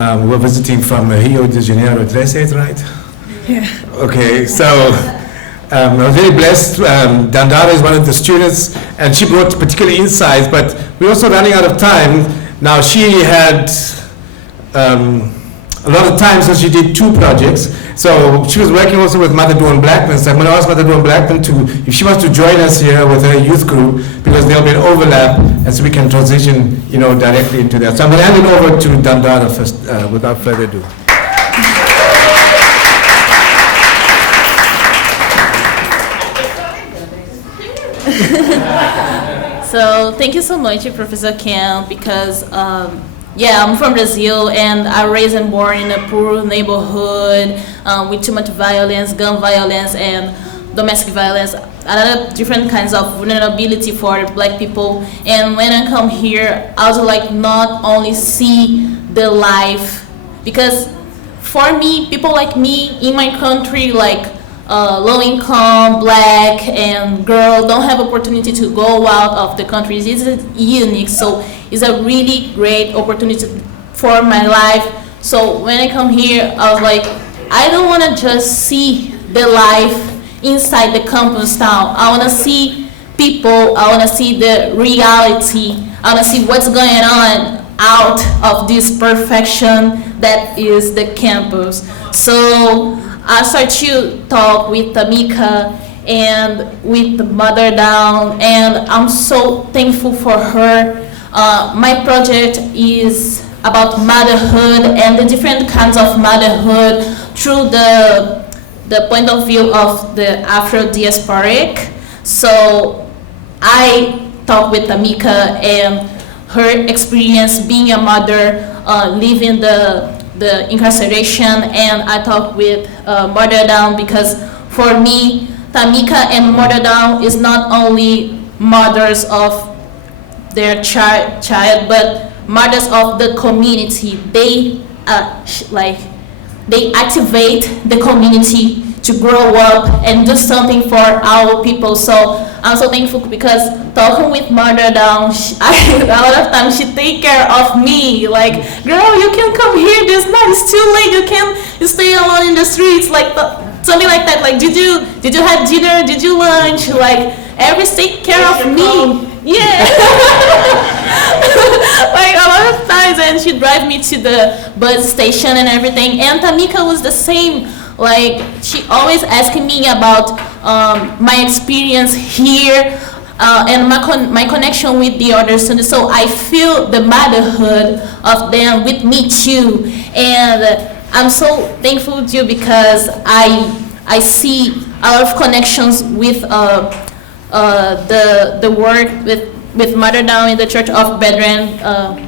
We're visiting from Rio de Janeiro. Did I say it right? Yeah. Okay, so I was very blessed. Dandara is one of the students, and she brought particular insights, but we're also running out of time. Now, she had a lot of time, so she did 2 projects. So she was working also with Mother Dawn Blackman. So I'm going to ask Mother Dawn Blackman if she wants to join us here with her youth group, because there'll be an overlap, and so we can transition, directly into that. So I'm going to hand it over to Dandara first, without further ado. So thank you so much, Professor Ken, because I'm from Brazil, and I raised and born in a poor neighborhood with too much violence, gun violence, and domestic violence, a lot of different kinds of vulnerability for Black people. And when I come here, I was like not only see the life, because for me, people like me in my country, like low income, Black, and girl don't have opportunity to go out of the country. It's unique, so it's a really great opportunity for my life. So when I come here, I was like, I don't want to just see the life inside the campus town. I want to see people, I want to see the reality, I want to see what's going on out of this perfection that is the campus. So I started to talk with Tamika and with Mother Down, and I'm so thankful for her. My project is about motherhood and the different kinds of motherhood through the point of view of the Afro-diasporic. So I talked with Tamika and her experience being a mother, living the incarceration, and I talked with Mother Down, because for me, Tamika and Mother Down is not only mothers of their child, but mothers of the community. They they activate the community to grow up and do something for our people. So I'm so thankful, because talking with Mother Down, a lot of times she take care of me. Like, girl, you can come here this night. It's too late. You can't stay alone in the streets. Like something like that. Like, did you have dinner? Did you lunch? Like, every take care of me. Yeah. Like a lot of times, and she drive me to the bus station and everything. And Tamika was the same. Like, she always asking me about my experience here and my connection with the other students. So I feel the motherhood of them with me too. And I'm so thankful to you, because I see a lot of connections with the work with Mother Down in the Church of Brethren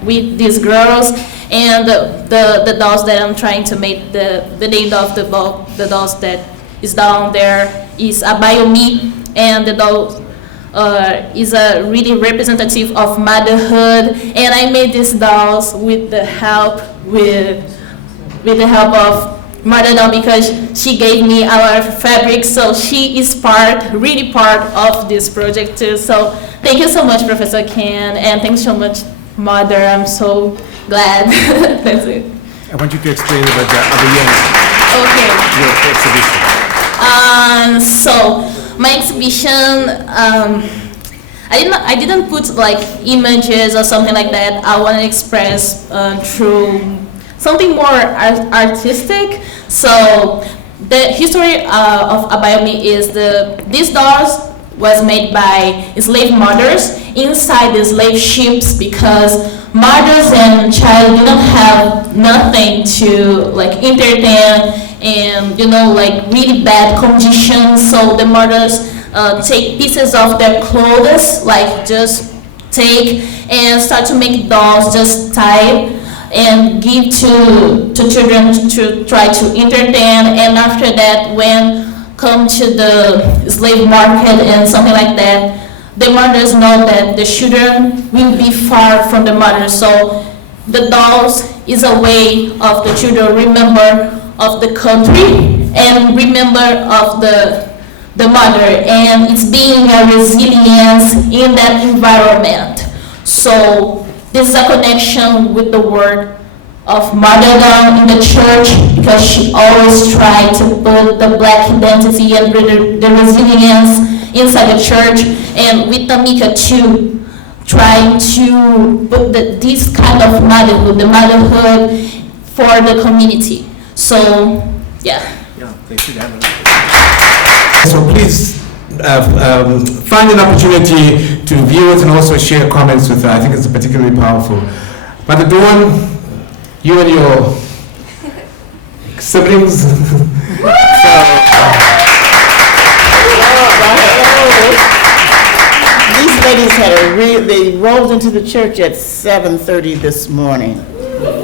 with these girls, and the dolls that I'm trying to make. The name of the dolls that is down there is Abayomi, and the doll is a really representative of motherhood. And I made these dolls with the help of Mother Down, because she gave me our fabric, so she is really part of this project too. So thank you so much, Professor Ken, and thanks so much, Mother. I'm so glad. That's it. I want you to explain about the Abayomi. Okay. Your exhibition. So my exhibition, I didn't put like images or something like that. I want to express through something more artistic. So the history of Abayomi is these dolls was made by slave mothers inside the slave ships, because mothers and child do not have nothing to like entertain, and like really bad conditions. So the mothers take pieces of their clothes, like just take and start to make dolls, just tie and give to children to try to entertain. And after that, when come to the slave market and something like that, the mothers know that the children will be far from the mother. So the dolls is a way of the children remember of the country and remember of the mother, and it's being a resilience in that environment. So this is a connection with the word of martyrdom in the church, because she always tried to put the Black identity and the resilience inside the church, and with Tamika too, trying to put this kind of motherhood, the motherhood for the community. So, yeah. Yeah, thank you, Devin. So please find an opportunity to view it and also share comments with her. I think it's particularly powerful. Mother Dawn, you and your siblings. These ladies had they rolled into the church at 7:30 this morning.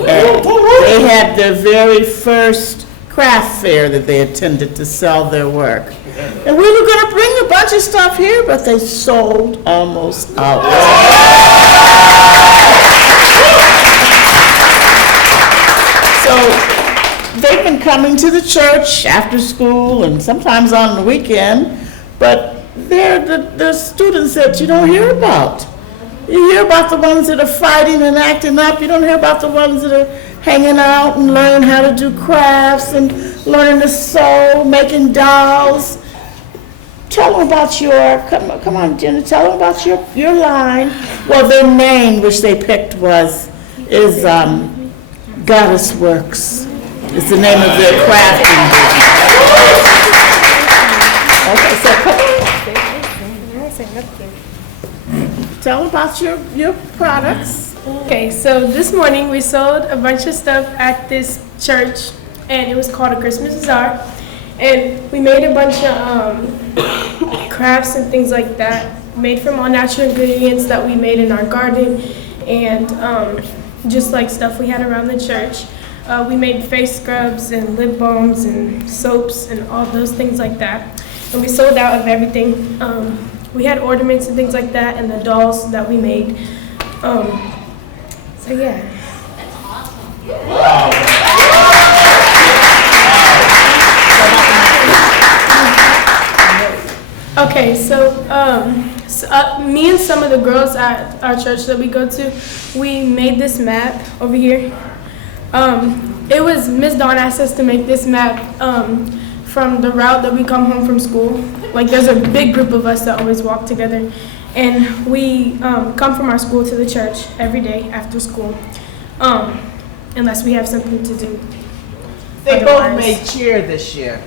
And they had their very first craft fair that they attended to sell their work. And we were going to bring a bunch of stuff here, but they sold almost out. So they've been coming to the church after school and sometimes on the weekend, but they're the students that you don't hear about. You hear about the ones that are fighting and acting up. You don't hear about the ones that are hanging out and learning how to do crafts and learning to sew, making dolls. Tell them about come on, Jenna, tell them about your line. Well, their name, which they picked, is Goddess Works. It's the name of their crafting business. Okay, so come on. Tell them about your products. Okay, so this morning we sold a bunch of stuff at this church, and it was called a Christmas Bazaar. And we made a bunch of crafts and things like that, made from all natural ingredients that we made in our garden, and just like stuff we had around the church. We made face scrubs and lip balms and soaps and all those things like that. And we sold out of everything. We had ornaments and things like that, and the dolls that we made. So yeah. Okay, so, me and some of the girls at our church that we go to, we made this map over here. It was Miss Dawn asked us to make this map from the route that we come home from school. Like, there's a big group of us that always walk together, and we come from our school to the church every day after school, unless we have something to do. They both made cheer this year.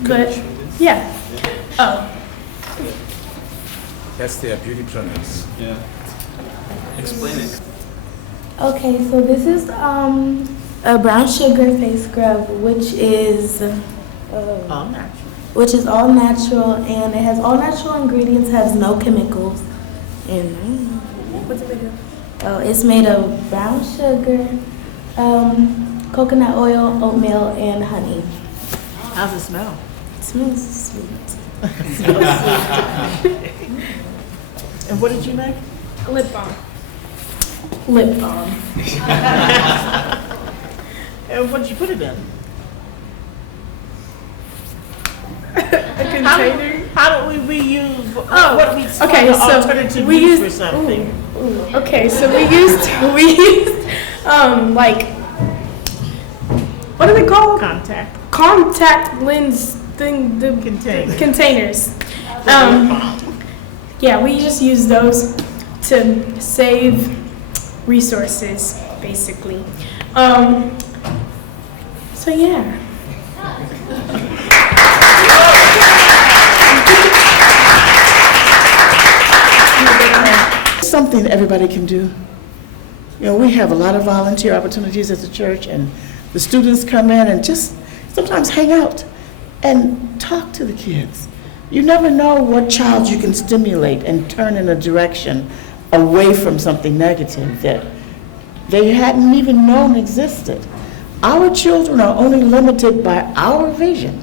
But yeah. Oh. That's their beauty products. Yeah. Explain it. Okay, so this is a brown sugar face scrub, which is All natural. all natural, and it has all natural ingredients, has no chemicals in it. What's it made of? Oh, it's made of brown sugar, coconut oil, oatmeal, and honey. How's it smell? It smells sweet. And what did you make? Lip balm. Lip balm. And what did you put it in? A container. How do we reuse what we Okay, so alternative we use used for something? Okay, so we used like, what are they called? Contact lens thing, the containers. Yeah, we just use those to save resources, basically. So yeah. Something everybody can do. You know, we have a lot of volunteer opportunities at the church, and the students come in and just sometimes hang out and talk to the kids. You never know what child you can stimulate and turn in a direction away from something negative that they hadn't even known existed. Our children are only limited by our vision.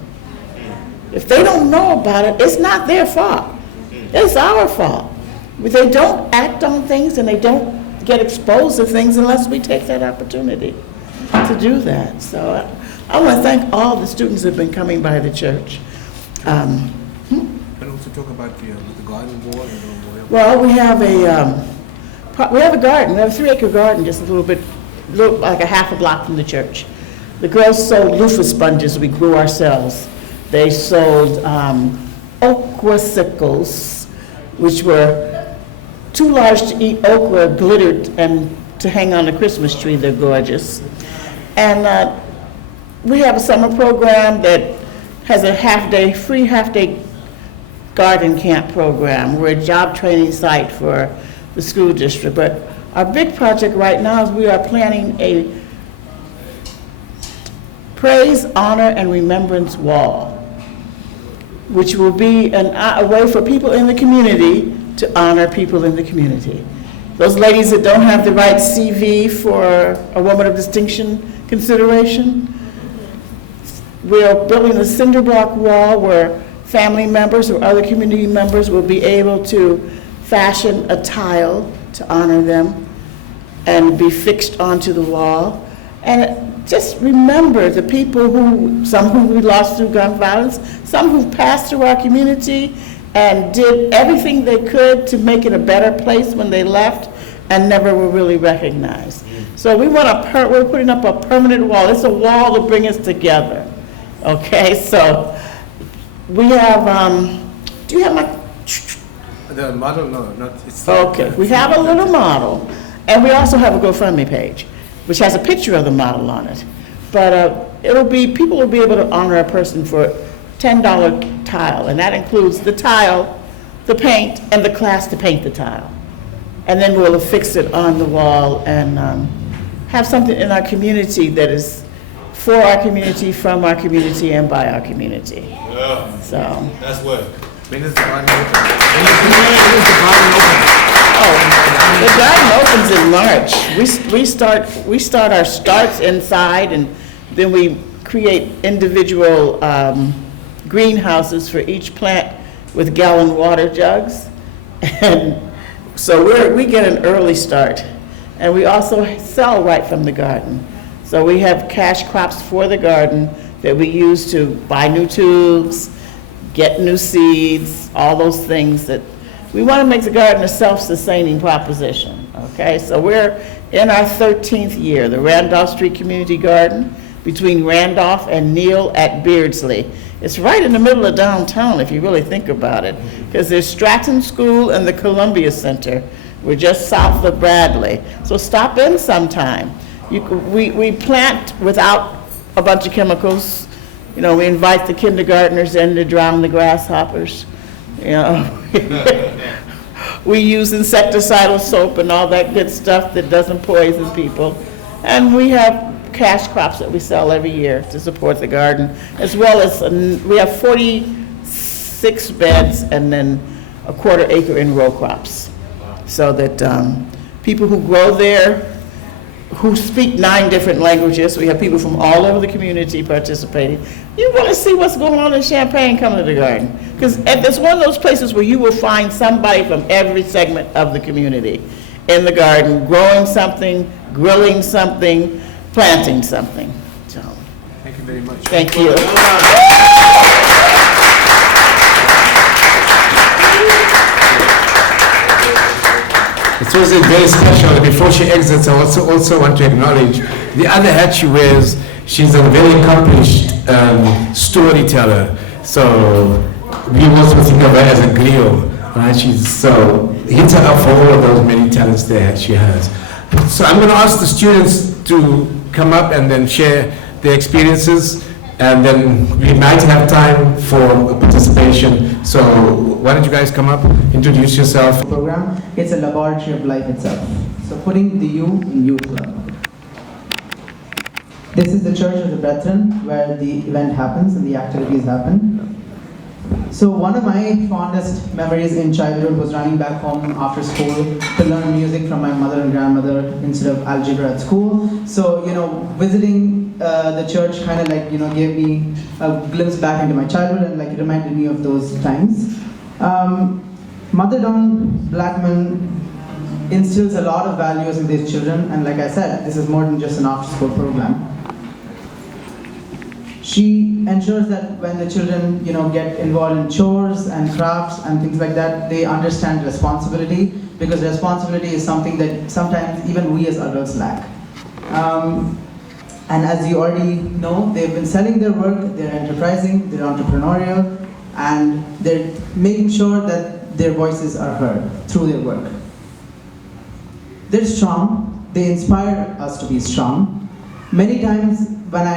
If they don't know about it, it's not their fault. It's our fault. They don't act on things and they don't get exposed to things unless we take that opportunity to do that. So I want to thank all the students that have been coming by the church. And also talk about the garden board and the Well, we have a garden. We have a 3-acre garden, just a little like a half a block from the church. The girls sold loofah sponges we grew ourselves. They sold okra sickles, which were too large to eat okra, glittered and to hang on the Christmas tree. They're gorgeous. And we have a summer program that has a free half-day garden camp program. We're a job training site for the school district. But our big project right now is we are planning a praise, honor, and remembrance wall, which will be a way for people in the community to honor people in the community. Those ladies that don't have the right CV for a woman of distinction consideration, we're building a cinder block wall where family members or other community members will be able to fashion a tile to honor them and be fixed onto the wall. And just remember the people some who we lost through gun violence, some who've passed through our community and did everything they could to make it a better place when they left and never were really recognized. So we're putting up a permanent wall. It's a wall to bring us together. Okay, so we have, do you have my? The model, no, not, it's. Okay, we have a little model, and we also have a GoFundMe page, which has a picture of the model on it. But people will be able to honor a person for $10 tile, and that includes the tile, the paint, and the class to paint the tile. And then we'll affix it on the wall and have something in our community that is for our community, from our community, and by our community. Yeah. So. That's what. When is the garden open? When is the garden open? Oh, the garden opens in March. We start our starts inside, and then we create individual greenhouses for each plant with gallon water jugs. And so we get an early start. And we also sell right from the garden. So we have cash crops for the garden that we use to buy new tubes, get new seeds, all those things that we want to make the garden a self-sustaining proposition. Okay, so we're in our 13th year, the Randolph Street Community Garden between Randolph and Neal at Beardsley. It's right in the middle of downtown if you really think about it, because there's Stratton School and the Columbia Center. We're just south of Bradley. So stop in sometime. We plant without a bunch of chemicals. You know, we invite the kindergartners in to drown the grasshoppers. You know, we use insecticidal soap and all that good stuff that doesn't poison people. And we have cash crops that we sell every year to support the garden, as well as we have 46 beds and then a 1/4 acre in row crops, so that people who grow there, who speak 9 different languages, we have people from all over the community participating. You want to see what's going on in Champaign, come to the garden, because it's one of those places where you will find somebody from every segment of the community in the garden, growing something, grilling something, planting something. So, Thank you very much. thank you. It was very special. Before she exits, I also want to acknowledge the other hat she wears. She's a very accomplished storyteller. So we also think of her as a griot, right? She's so hits her up for all of those many talents that she has. So I'm going to ask the students to come up and then share their experiences, and then we might have time for participation. So why don't you guys come up, introduce yourself. Program. It's a laboratory of life itself. So putting the U in Youth Club. This is the Church of the Brethren, where the event happens and the activities happen. So one of my fondest memories in childhood was running back home after school to learn music from my mother and grandmother instead of algebra at school. So, visiting the church kind of gave me a glimpse back into my childhood, and it reminded me of those times. Mother Dawn Blackman instills a lot of values in these children, and like I said, this is more than just an after-school program. She ensures that when the children, get involved in chores and crafts and things like that, they understand responsibility, because responsibility is something that sometimes even we as adults lack. And as you already know, they've been selling their work, they're enterprising, they're entrepreneurial, and they're making sure that their voices are heard through their work. They're strong, they inspire us to be strong. Many times when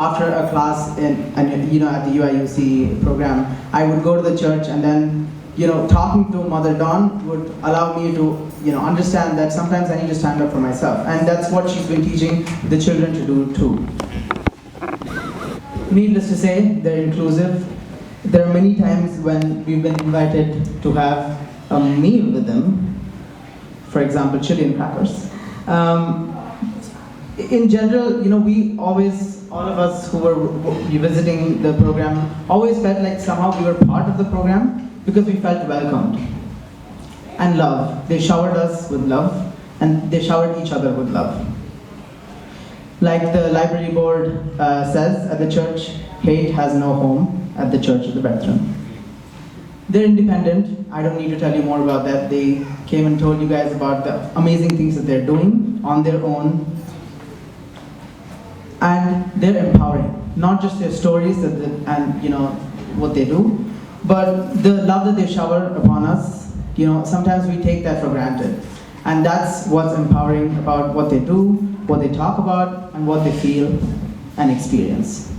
after a class at the UIUC program, I would go to the church, and then, talking to Mother Dawn would allow me to, understand that sometimes I need to stand up for myself. And that's what she's been teaching the children to do too. Needless to say, they're inclusive. There are many times when we've been invited to have a meal with them, for example, chili and crackers. In general, we always, all of us who were visiting the program, always felt like somehow we were part of the program because we felt welcomed and loved. They showered us with love, and they showered each other with love. Like the library board says at the church, hate has no home at the Church of the Brethren. They're independent. I don't need to tell you more about that. They came and told you guys about the amazing things that they're doing on their own. And they're empowering, not just their stories and what they do, but the love that they shower upon us. Sometimes we take that for granted, and that's what's empowering about what they do, what they talk about, and what they feel and experience.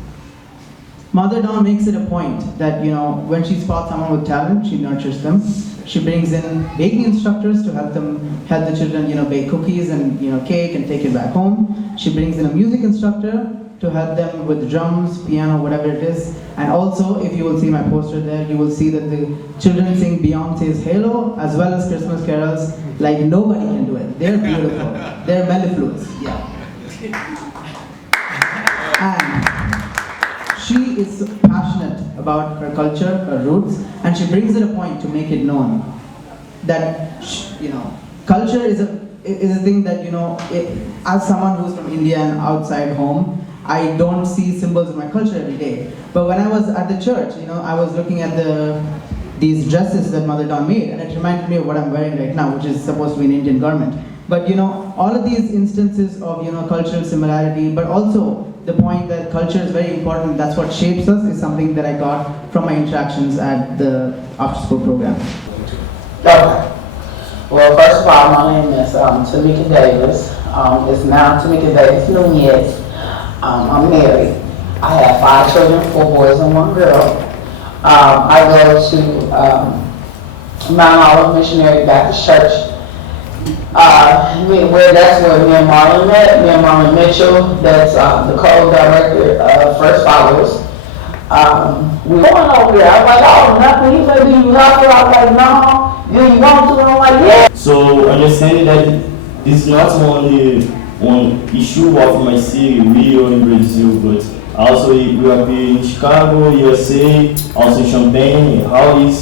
Mother Dawn makes it a point that when she spots someone with talent, she nurtures them. She brings in baking instructors to help the children, bake cookies and cake and take it back home. She brings in a music instructor to help them with drums, piano, whatever it is. And also, if you will see my poster there, you will see that the children sing Beyonce's Halo as well as Christmas carols like nobody can do it. They're beautiful. They're mellifluous. Yeah. And she is passionate about her culture, her roots, and she brings it a point to make it known that culture is a thing that as someone who's from India and outside home, I don't see symbols of my culture every day. But when I was at the church, I was looking at these dresses that Mother Dawn made, and it reminded me of what I'm wearing right now, which is supposed to be an Indian garment. But all of these instances of cultural similarity, but also the point that culture is very important, that's what shapes us, is something that I got from my interactions at the after-school program. Okay. Well, first of all, my name is Tamika Davis. It's now Tamika Davis Nunez. I'm married. I have 5 children, 4 boys and 1 girl. I go to Mount Olive Missionary Baptist Church. That's where me and Marlon met. Me and Marlon Mitchell, that's the co-director of First Followers. We going over there. I was like, oh, nothing. He said, do you love her? I was like, no. Do you want to? I'm like, yeah. So understanding that this is not only one issue of my city, Rio in Brazil, but also we are in Chicago, USA, also Champaign. How is